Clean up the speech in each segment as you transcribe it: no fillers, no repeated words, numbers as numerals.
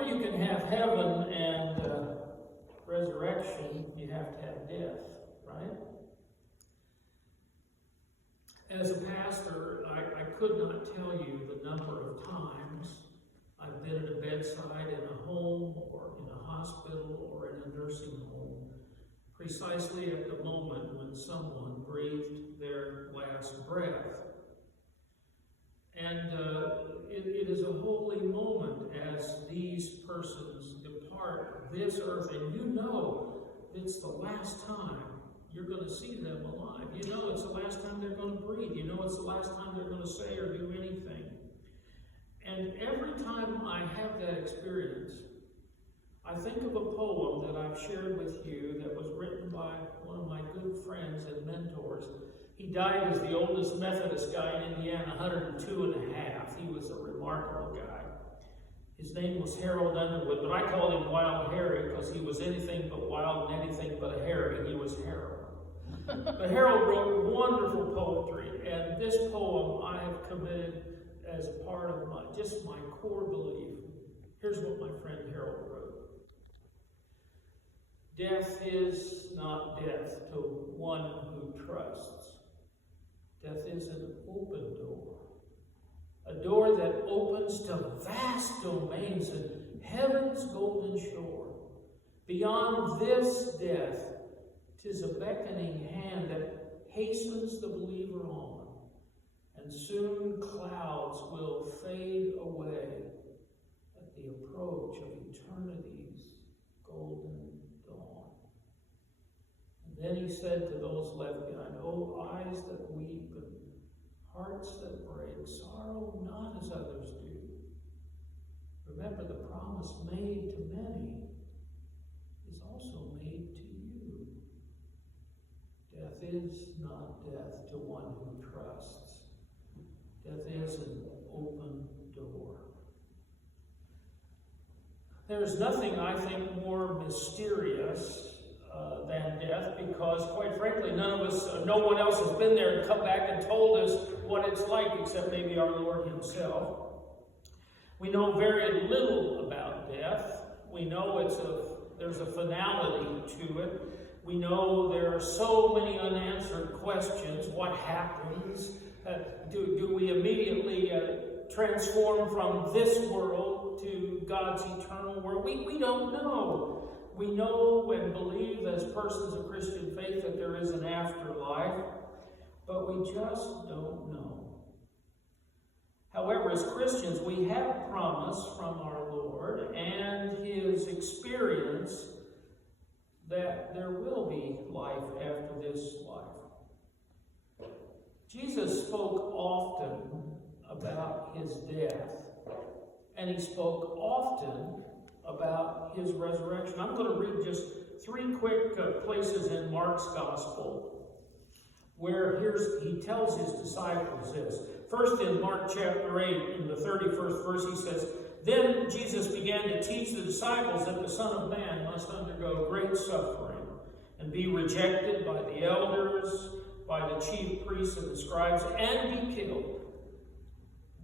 before you can have heaven and resurrection, you have to have death, right? As a pastor, I could not tell you the number of times I've been at a bedside in a home or in a hospital or in a nursing home, precisely at the moment when someone breathed their last breath. And it is a holy moment as these persons depart this earth, and you know it's the last time you're going to see them alive. You know it's the last time they're going to breathe. You know it's the last time they're going to say or do anything. And every time I have that experience, I think of a poem that I've shared with you that was written by one of my good friends and mentors. He died as the oldest Methodist guy in Indiana, 102 and a half. He was a remarkable guy. His name was Harold Underwood, but I called him Wild Harry because he was anything but wild and anything but a Harry. He was Harold. But Harold wrote wonderful poetry, and this poem I have committed as a part of my core belief. Here's what my friend Harold wrote. Death is not death to one who trusts. Death is an open door. A door that opens to vast domains and heaven's golden shore. Beyond this death, 'tis a beckoning hand that hastens the believer on, and soon clouds will fade away at the approach of eternity's golden dawn. And then he said to those left behind, "O eyes that weep and hearts that break, sorrow not as others do. Remember the promise made to many is also made to you. Death is not death to one who trusts. Death is an open door." There's nothing, I think, more mysterious than death, because, quite frankly, no one else has been there and come back and told us what it's like, except maybe our Lord himself. We know very little about death. We know there's a finality to it. We know there are so many unanswered questions. What happens? Do we immediately transform from this world to God's eternal world? We don't know. We know and believe as persons of Christian faith that there is an afterlife, but we just don't know. However, as Christians, we have promise from our Lord and his experience that there will be life after this life. Jesus spoke often about his death, and he spoke often about his resurrection. I'm going to read just three quick places in Mark's gospel where he tells his disciples this. First, in Mark chapter 8, in the 31st verse, he says, "Then Jesus began to teach the disciples that the Son of Man must undergo great suffering and be rejected by the elders, by the chief priests and the scribes, and be killed."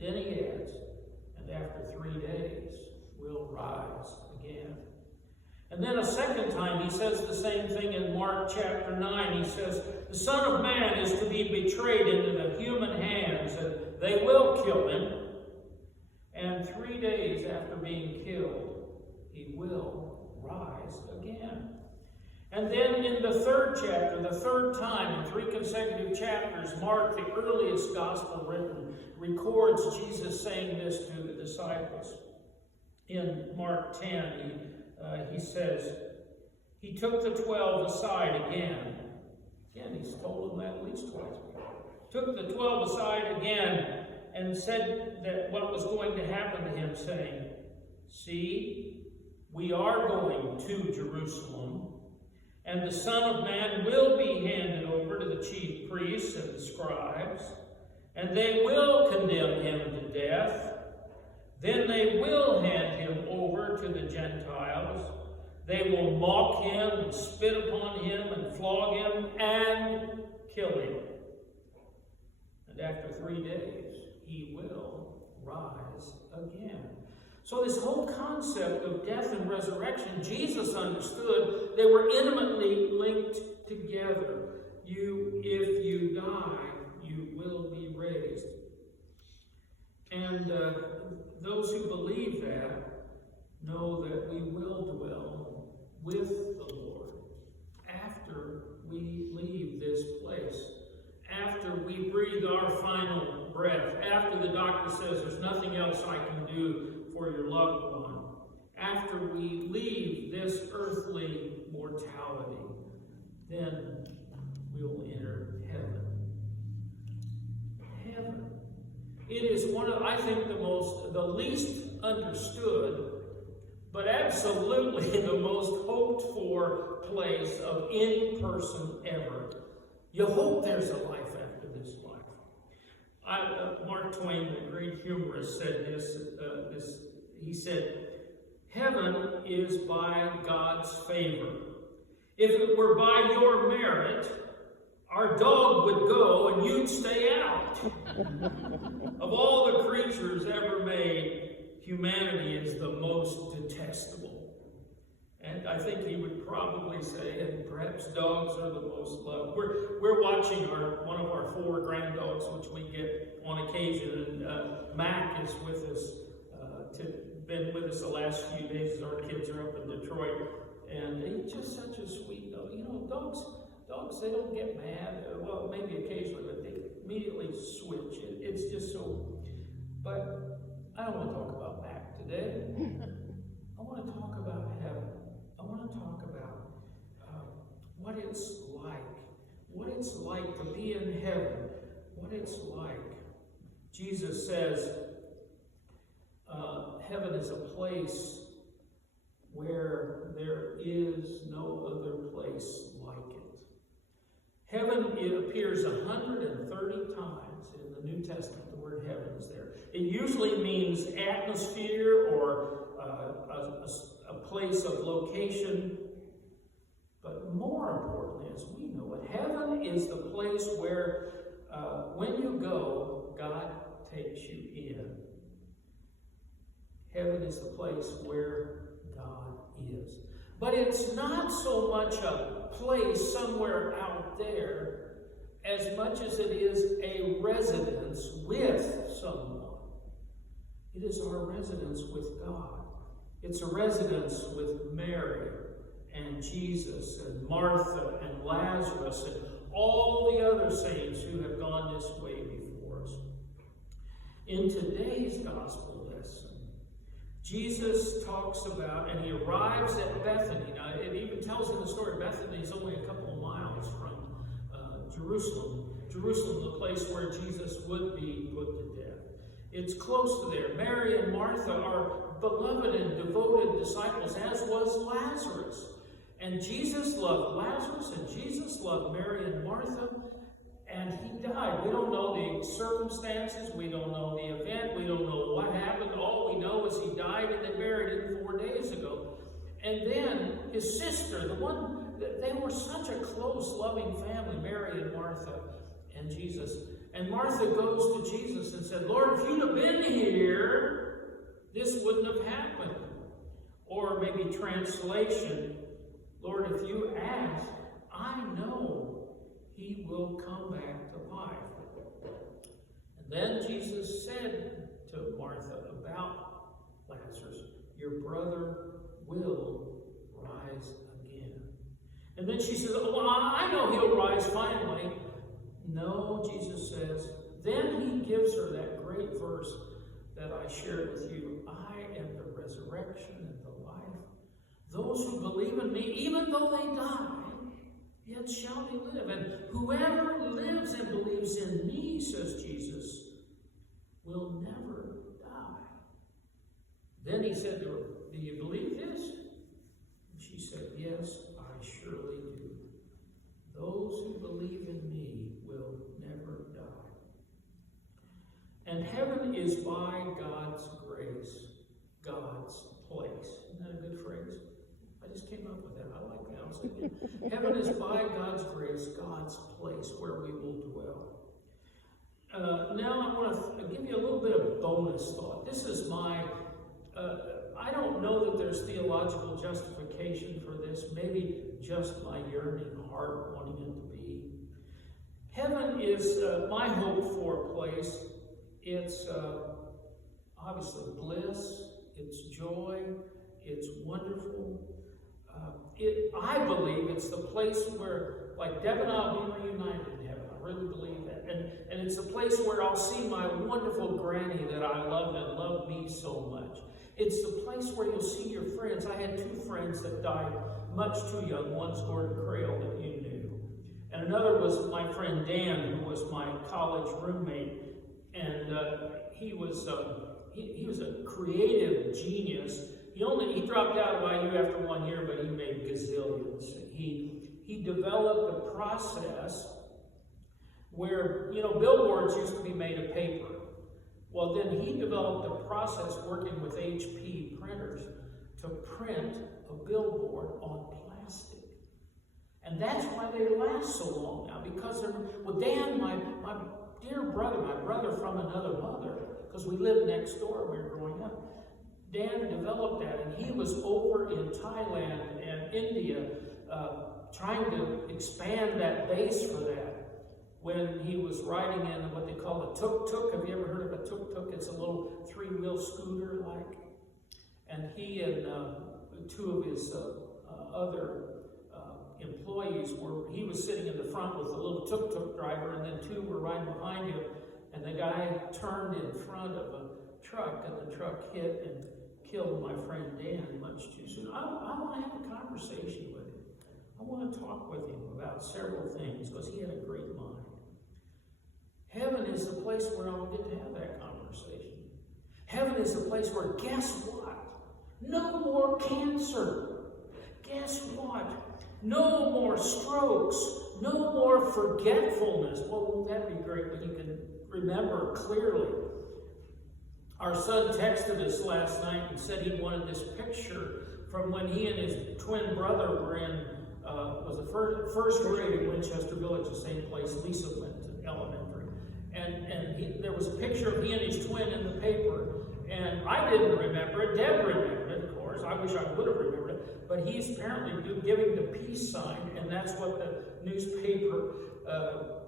Then he adds, "And after 3 days will rise again." And then a second time he says the same thing in Mark chapter 9. He says, "The Son of Man is to be betrayed into the human hands, and they will kill him. And 3 days after being killed, he will rise again." And then in the third chapter, the third time in 3 consecutive chapters, Mark, the earliest gospel written, records Jesus saying this to the disciples. In Mark 10, he says, "He took the 12 aside again." Again, he's told them that at least twice. Took the 12 aside again and said that what was going to happen to him, saying, "See, we are going to Jerusalem, and the Son of Man will be handed over to the chief priests and the scribes, and they will condemn him to death. Then they will hand him over to the Gentiles. They will mock him and spit upon him and flog him and kill him. And after 3 days, he will rise again." So this whole concept of death and resurrection, Jesus understood they were intimately linked together. If you die, you will be raised. And those who believe that know that we will dwell with the Lord after we leave this place, after we breathe our final breath, after the doctor says there's nothing else I can do for your loved one, after we leave this earthly mortality, then we will enter heaven. Heaven. It is one of, I think, the least understood, but absolutely the most hoped for place of any person ever. You hope there's a life after this life. Mark Twain, the great humorist, said this. He said, "Heaven is by God's favor. If it were by your merit, our dog would go and you'd stay out." Of all the creatures ever made, humanity is the most detestable. And I think he would probably say, and perhaps dogs are the most loved. We're watching one of our 4 grand dogs, which we get on occasion, and Mac is with us, been with us the last few days as our kids are up in Detroit, and he's just such a sweet dog. You know, dogs, they don't get mad. Well, maybe occasionally, but they immediately switch. It's just so. But I don't want to talk about Mac today. I want to talk about heaven. I want to talk about what it's like to be in heaven, what it's like. Jesus says heaven is a place where there is no other place like it. Heaven, it appears 130 times in the New Testament. The word heaven is there. It usually means atmosphere or a place of location. But more importantly, as we know it, heaven is the place where when you go, God takes you in. Heaven is the place where God is. But it's not so much a place somewhere out there as much as it is a residence with someone. It is our residence with God. It's a residence with Mary and Jesus and Martha and Lazarus and all the other saints who have gone this way before us. In today's gospel lesson, Jesus talks about, and he arrives at Bethany. Now, it even tells in the story, Bethany is only a couple of miles from Jerusalem. Jerusalem, the place where Jesus would be put to death. It's close to there. Mary and Martha are beloved and devoted disciples, as was Lazarus. And Jesus loved Lazarus, and Jesus loved Mary and Martha, and he died. We don't know the circumstances, we don't know the event, we don't know what happened. All we know is he died and they buried him 4 days ago. And then his sister, they were such a close, loving family, Mary and Martha and Jesus. And Martha goes to Jesus and said, "Lord, if you'd have been here, this wouldn't have happened." Or maybe translation, "Lord, if you ask, I know he will come back to life." And then Jesus said to Martha about Lazarus, "Your brother will rise again." And then she says, "Oh, I know he'll rise finally." No, Jesus says. Then he gives her that great verse that I shared with you. "I am the resurrection and the life. Those who believe in me, even though they die, yet shall they live. And whoever lives and believes in me," says Jesus, "will never die." Then he said to her, "Do you believe this?" And she said, "Yes, I surely do. Those who believe in me will never die." And heaven is by God's grace, God's place. Isn't that a good phrase? I just came up with that. I like that. I was thinking, heaven is by God's grace, God's place where we will dwell. Now I want to give you a little bit of bonus thought. This is my I don't know that there's theological justification for this. Maybe just my yearning heart wanting it to be. Heaven is my hope for place. It's obviously bliss. It's joy. It's wonderful. I believe it's the place where, like, Deb and I will be reunited in heaven. I really believe that. And it's a place where I'll see my wonderful granny that I loved and loved me so much. It's the place where you'll see your friends. I had 2 friends that died much too young. One's Gordon Crail that you knew. And another was my friend Dan, who was my college roommate. And he was a creative genius. He dropped out of IU after 1 year, but he made gazillions. He developed a process where, billboards used to be made of paper. Well, then he developed a process working with HP printers to print a billboard on plastic. And that's why they last so long now, because Dan, my dear brother, my brother from another mother, because we lived next door when we were growing up, Dan developed that, and he was over in Thailand and India trying to expand that base for that when he was riding in what they call a tuk-tuk. Have you ever heard of a tuk-tuk? It's a little 3-wheel scooter-like. And he and 2 of his other employees he was sitting in the front with a little tuk-tuk driver, and then 2 were riding behind him, and the guy turned in front of a truck, and the truck hit and killed my friend Dan much too soon. I want to have a conversation with him. I want to talk with him about several things, because he had a great mind. Heaven is the place where I'll get to have that conversation. Heaven is the place where, guess what? No more cancer. Guess what? No more strokes. No more forgetfulness. Well, that'd be great when you can remember clearly. Our son texted us last night and said he wanted this picture from when he and his twin brother were in, was the first grade at Winchester Village, the same place Lisa went to elementary. And there was a picture of he and his twin in the paper, and I didn't remember it. Deb remembered it, of course. I wish I would have remembered it. But he's apparently giving the peace sign, and that's what the newspaper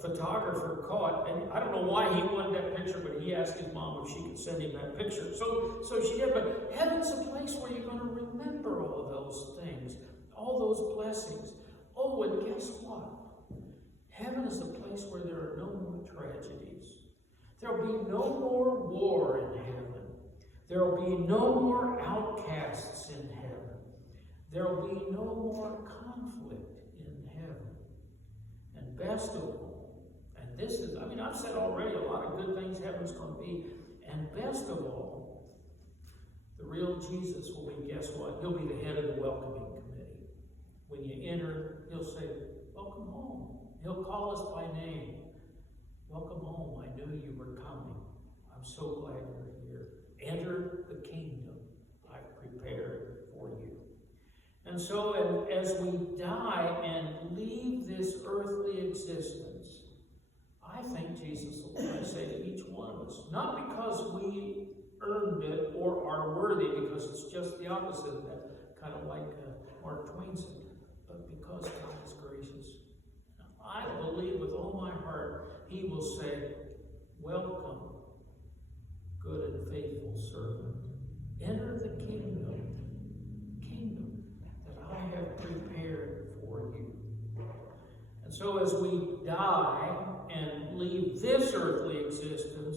photographer caught. And I don't know why he wanted that picture, but he asked his mom if she could send him that picture. So she did. But heaven's a place where you're going to remember all of those things, all those blessings. Oh, and guess what? Heaven is the place where there are no more tragedies. There'll be no more war in heaven. There'll be no more outcasts in heaven. There'll be no more conflict in heaven. And best of all, and this is, I've said already a lot of good things heaven's going to be, and best of all, the real Jesus will be, guess what? He'll be the head of the welcoming committee. When you enter, he'll say, welcome home. He'll call us by name. Welcome home. I knew you were coming. I'm so glad you're here. Enter the kingdom I've prepared for you. And so as we die and leave this earthly existence, I think Jesus will say to each one of us, not because we earned it or are worthy, because it's just the opposite of that, kind of like Mark Twain said, but because God is gracious. I believe with all my heart, he will say, welcome, good and faithful servant. Enter the kingdom that I have prepared for you. And so as we die and leave this earthly existence,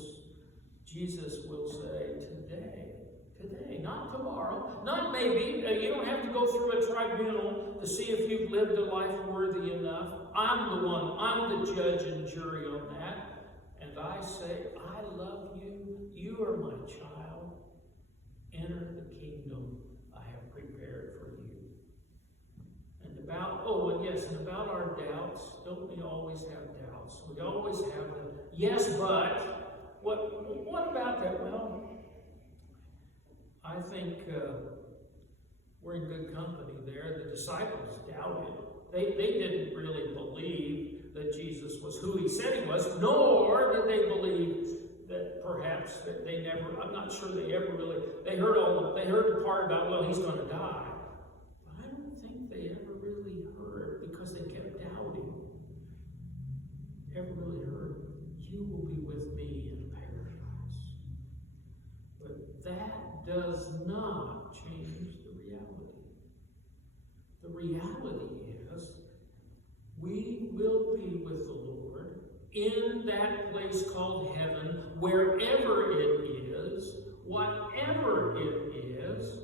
Jesus will say, today, not tomorrow, not maybe. You don't have to go through a tribunal to see if you've lived a life worthy enough. I'm the one. I'm the judge and jury on that. And I say, I love you. You are my child. Enter the kingdom I have prepared for you. And about our doubts, don't we always have doubts? We always have the, yes, but, what about that? Well, I think we're in good company there. The disciples doubted. They didn't really believe that Jesus was who he said he was, nor did they believe that perhaps that they never, I'm not sure they ever really, they heard the part about, well, he's going to die. But I don't think they ever really heard, because they kept doubting, ever really heard, you will be with me in paradise. But that does not change the reality. The reality is, we will be with the Lord in that place called heaven, wherever it is, whatever it is,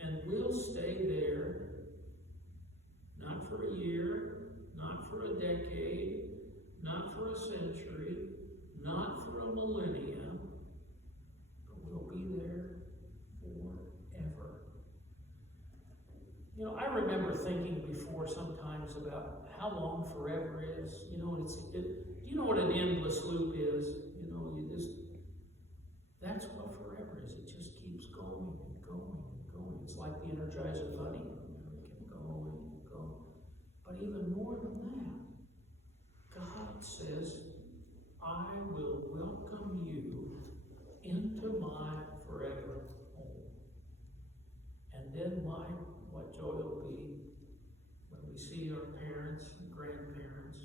and we'll stay there, not for a year, not for a decade, not for a century, not for a millennium, but we'll be there forever. You know, I remember thinking before sometimes about how long forever is. You know, you know what an endless loop is? You know, that's what forever is. It just keeps going and going and going. It's like the Energizer Bunny. You know, it kept going and going. But even more than that, God says, I will welcome you into my forever home. And then what joy will be when we see our parents and grandparents,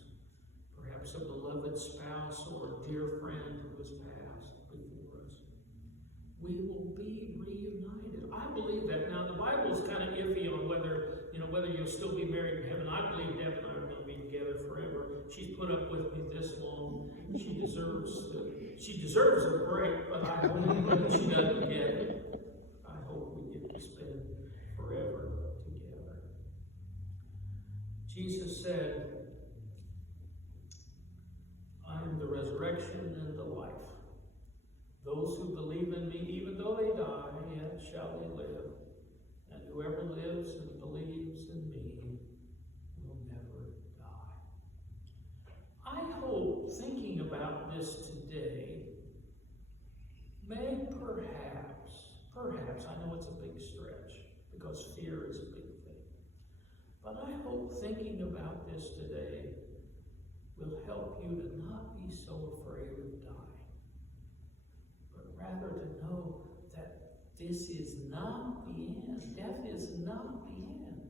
perhaps a beloved spouse or a dear friend who has passed before us. We will be reunited. I believe that. Now, the Bible is kind of iffy on whether you'll still be married in heaven. I believe Deb and I are going to be together forever. She's put up with me this long. She deserves a break, but I hope she doesn't get it. I hope we get to spend forever together. Jesus said, I am the resurrection and the life. Those who believe in me, even though they die, yet shall they live. And whoever lives and believes in me will never die. I hope, thinking about this today, may perhaps, I know it's a big stretch, because fear is a big thing, but I hope thinking about this today will help you to not be so afraid of dying, but rather to know that this is not the end. Death is not the end.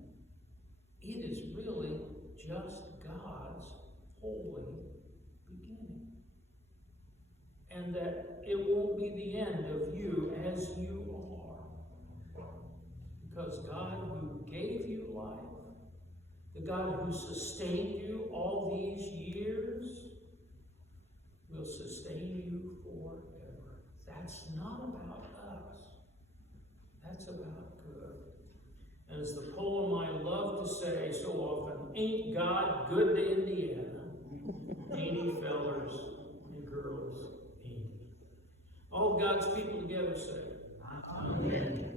It is really just God's holy beginning. And that it won't be the end of you as you are. Because God who gave you life, the God who sustained you all these years, will sustain you forever. That's not about us. That's about good. And as the poem I love to say so often, ain't God good to Indiana? Ain't he, fellers and girls? Ain't he? All God's people together say, Amen.